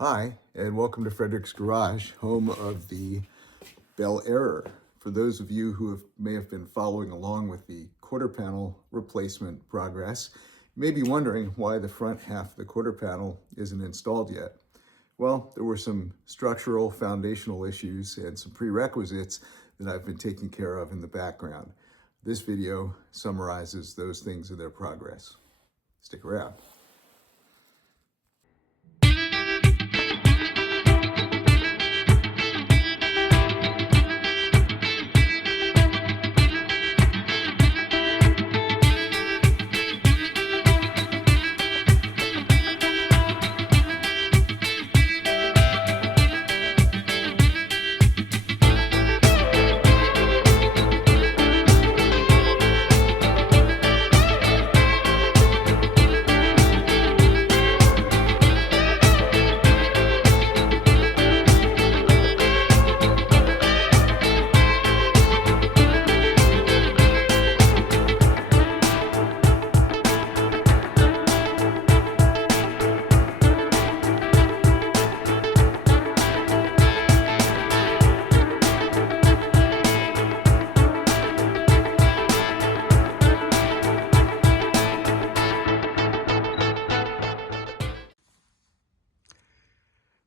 Hi, and welcome to Frederick's Garage, home of the Bel Airror. For those of you who may have been following along with the quarter panel replacement progress, you may be wondering why the front half of the quarter panel isn't installed yet. Well, there were some structural foundational issues and some prerequisites that I've been taking care of in the background. This video summarizes those things and their progress. Stick around.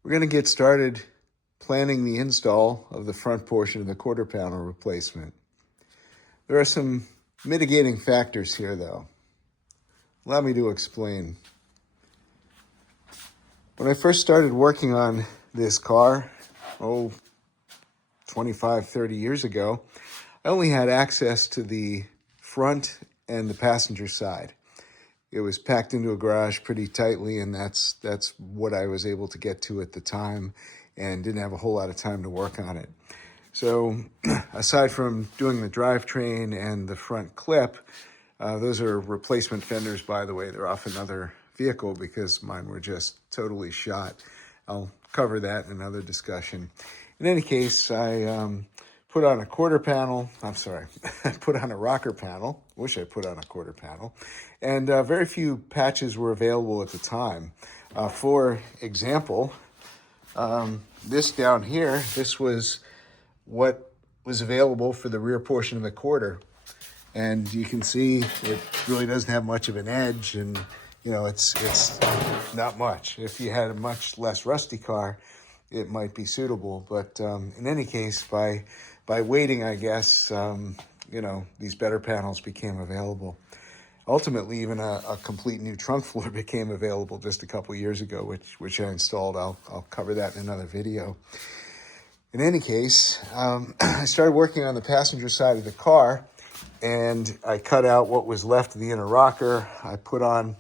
We're going to get started planning the install of the front portion of the quarter panel replacement. There are some mitigating factors here, though. Allow me to explain. When I first started working on this car, 25, 30 years ago, I only had access to the front and the passenger side. It was packed into a garage pretty tightly, and that's what I was able to get to at the time and didn't have a whole lot of time to work on it. So aside from doing the drivetrain and the front clip, those are replacement fenders, by the way. They're off another vehicle because mine were just totally shot. I'll cover that in another discussion. In any case, I put on a quarter panel. I'm sorry, I put on a rocker panel. Wish I put on a quarter panel. And very few patches were available at the time. For example, this down here, this was what was available for the rear portion of the quarter. And you can see it really doesn't have much of an edge, and it's not much. If you had a much less rusty car, it might be suitable. But in any case, by waiting, I guess, these better panels became available. Ultimately, even a complete new trunk floor became available just a couple years ago, which I installed. I'll cover that in another video. In any case, I started working on the passenger side of the car, and I cut out what was left of the inner rocker. I put on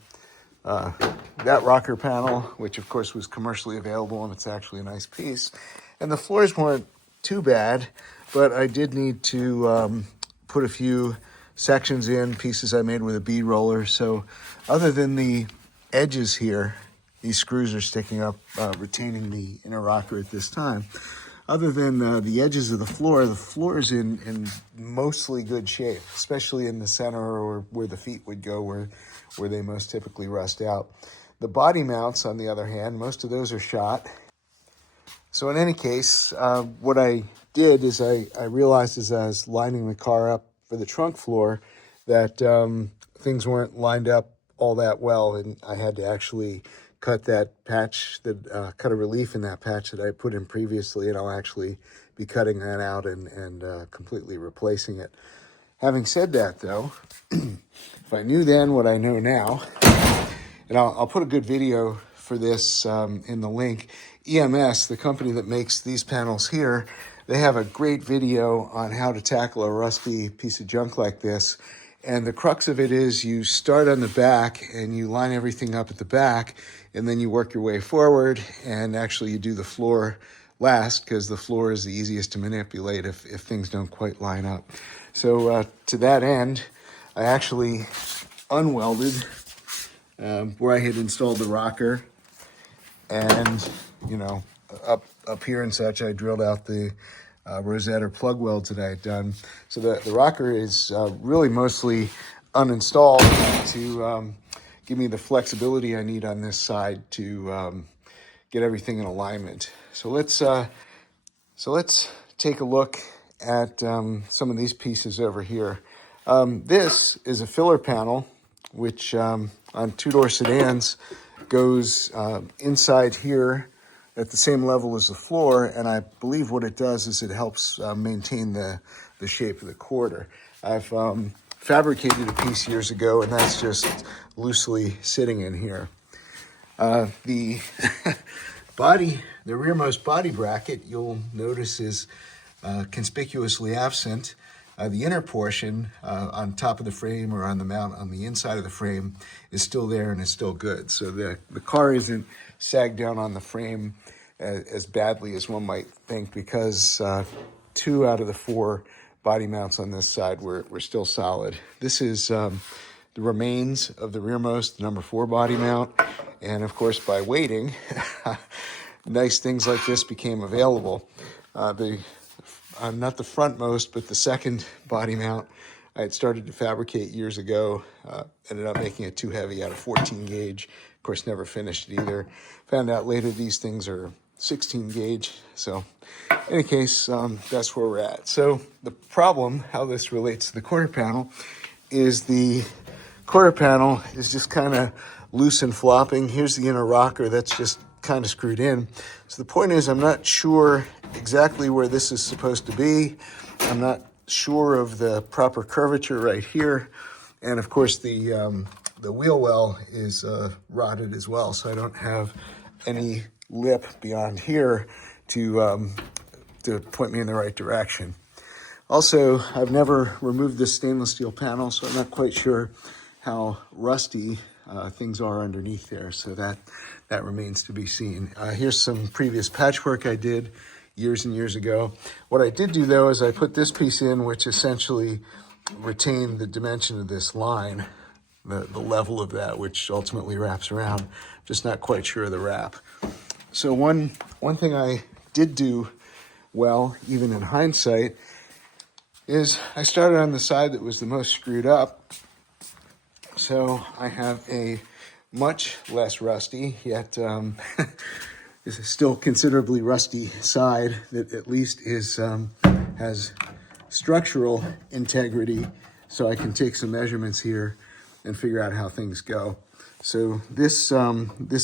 that rocker panel, which of course was commercially available, and it's actually a nice piece. And the floors weren't too bad, but I did need to put a few sections in, pieces I made with a bead roller. So other than the edges here, these screws are sticking up, retaining the inner rocker at this time. Other than the edges of the floor is in mostly good shape, especially in the center or where the feet would go, where they most typically rust out. The body mounts, on the other hand, most of those are shot. So in any case, what I did is I realized as I was lining the car up for the trunk floor that things weren't lined up all that well, and I had to actually cut that patch, cut a relief in that patch that I put in previously, and I'll actually be cutting that out and completely replacing it. Having said that, though, if I knew then what I know now, and I'll put a good video for this in the link. EMS, the company that makes these panels here, they have a great video on how to tackle a rusty piece of junk like this. And the crux of it is you start on the back and you line everything up at the back, and then you work your way forward, and actually you do the floor last because the floor is the easiest to manipulate if things don't quite line up. So to that end, I actually unwelded where I had installed the rocker, and up here and such, I drilled out the rosette or plug welds that I had done. So the rocker is really mostly uninstalled to give me the flexibility I need on this side to get everything in alignment. So let's take a look at some of these pieces over here. This is a filler panel, which on two-door sedans goes inside here at the same level as the floor, and I believe what it does is it helps maintain the shape of the quarter. I've fabricated a piece years ago, and that's just loosely sitting in here. The the rearmost body bracket, you'll notice is conspicuously absent. The inner portion on top of the frame or on the mount on the inside of the frame is still there and is still good. So the car isn't sagged down on the frame as badly as one might think, because 2 out of the 4 body mounts on this side were still solid. This is the remains of the rearmost number 4 body mount. And of course, by waiting, nice things like this became available. Not the frontmost, but the second body mount I had started to fabricate years ago. Ended up making it too heavy out of 14 gauge. Of course, never finished it either. Found out later these things are 16 gauge. So in any case, that's where we're at. So the problem, how this relates to the quarter panel, is the quarter panel is just kind of loose and flopping. Here's the inner rocker that's just kind of screwed in. So the point is, I'm not sure exactly where this is supposed to be. I'm not sure of the proper curvature right here. And of course, the wheel well is rotted as well. So I don't have any lip beyond here to point me in the right direction. Also, I've never removed this stainless steel panel, so I'm not quite sure how rusty things are underneath there. So that remains to be seen. Here's some previous patchwork I did years and years ago. What I did do, though, is I put this piece in, which essentially retained the dimension of this line, the level of that, which ultimately wraps around. Just not quite sure of the wrap. So one thing I did do well, even in hindsight, is I started on the side that was the most screwed up. So I have a much less rusty, yet is still considerably rusty side that at least has structural integrity, so I can take some measurements here and figure out how things go. So this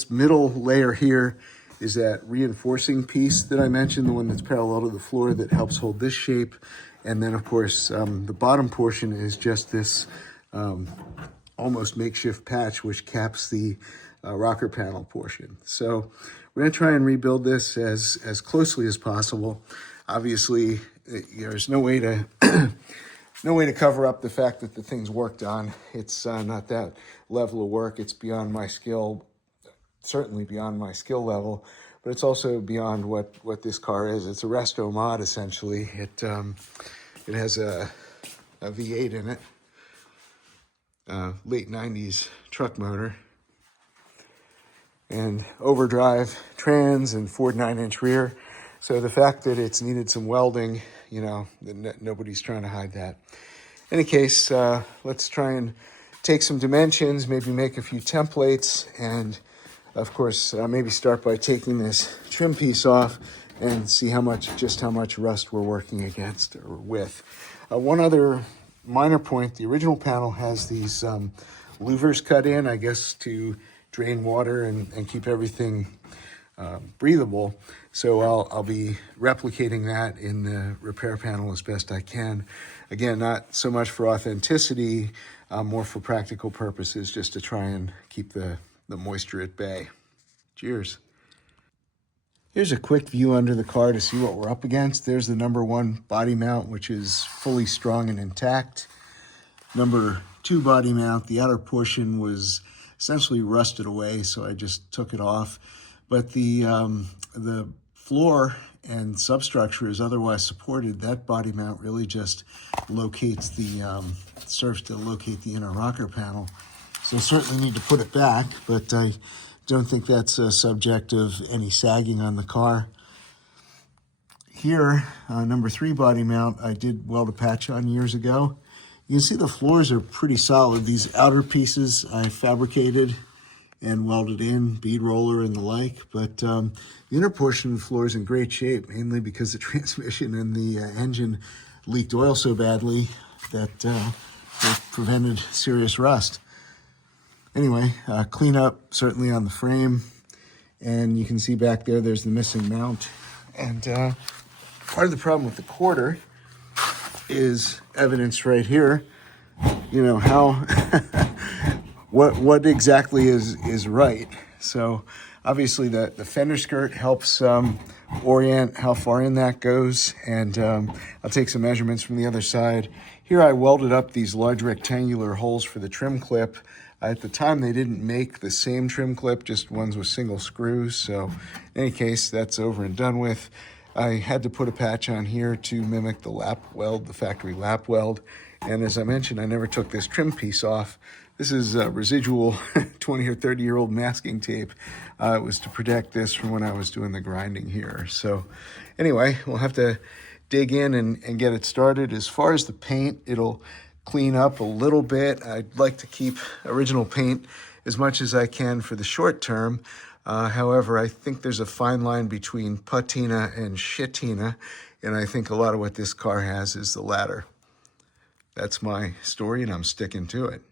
middle layer here is that reinforcing piece that I mentioned, the one that's parallel to the floor that helps hold this shape. And then, of course, the bottom portion is just this almost makeshift patch, which caps the rocker panel portion. So we're going to try and rebuild this as closely as possible. Obviously, there's no way to no way to cover up the fact that the thing's worked on. It's not that level of work. It's beyond my skill, certainly beyond my skill level, but it's also beyond what this car is. It's a resto mod, essentially. It has a V8 in it, late 90s truck motor, and overdrive trans and Ford 9-inch rear. So the fact that it's needed some welding, nobody's trying to hide that. In any case, let's try and take some dimensions, maybe make a few templates, and of course, maybe start by taking this trim piece off and see how much rust we're working against or with. One other minor point, the original panel has these louvers cut in, I guess, to drain water and keep everything breathable. So I'll be replicating that in the repair panel as best I can. Again, not so much for authenticity, more for practical purposes, just to try and keep the moisture at bay. Cheers. Here's a quick view under the car to see what we're up against. There's the number 1 body mount, which is fully strong and intact. Number 2 body mount, the outer portion was essentially rusted away, so I just took it off. But the floor and substructure is otherwise supported. That body mount really just locates serves to locate the inner rocker panel. So certainly need to put it back, but I don't think that's a subject of any sagging on the car. Here, number 3 body mount, I did weld a patch on years ago. You can see the floors are pretty solid. These outer pieces I fabricated and welded in, bead roller and the like. But the inner portion of the floor is in great shape, mainly because the transmission and the engine leaked oil so badly that it prevented serious rust. Anyway, clean up certainly on the frame, and you can see back there there's the missing mount. And part of the problem with the quarter is evidenced right here. You know how what exactly is right. So obviously the fender skirt helps orient how far in that goes, and I'll take some measurements from the other side. Here I welded up these large rectangular holes for the trim clip. At the time they didn't make the same trim clip, just ones with single screws. So in any case, that's over and done with. I had to put a patch on here to mimic the lap weld, the factory lap weld. And as I mentioned, I never took this trim piece off. This is residual 20 or 30-year-old masking tape. It was to protect this from when I was doing the grinding here. So anyway, we'll have to dig in and get it started. As far as the paint, it'll clean up a little bit. I'd like to keep original paint as much as I can for the short term. However, I think there's a fine line between patina and shitina, and I think a lot of what this car has is the latter. That's my story, and I'm sticking to it.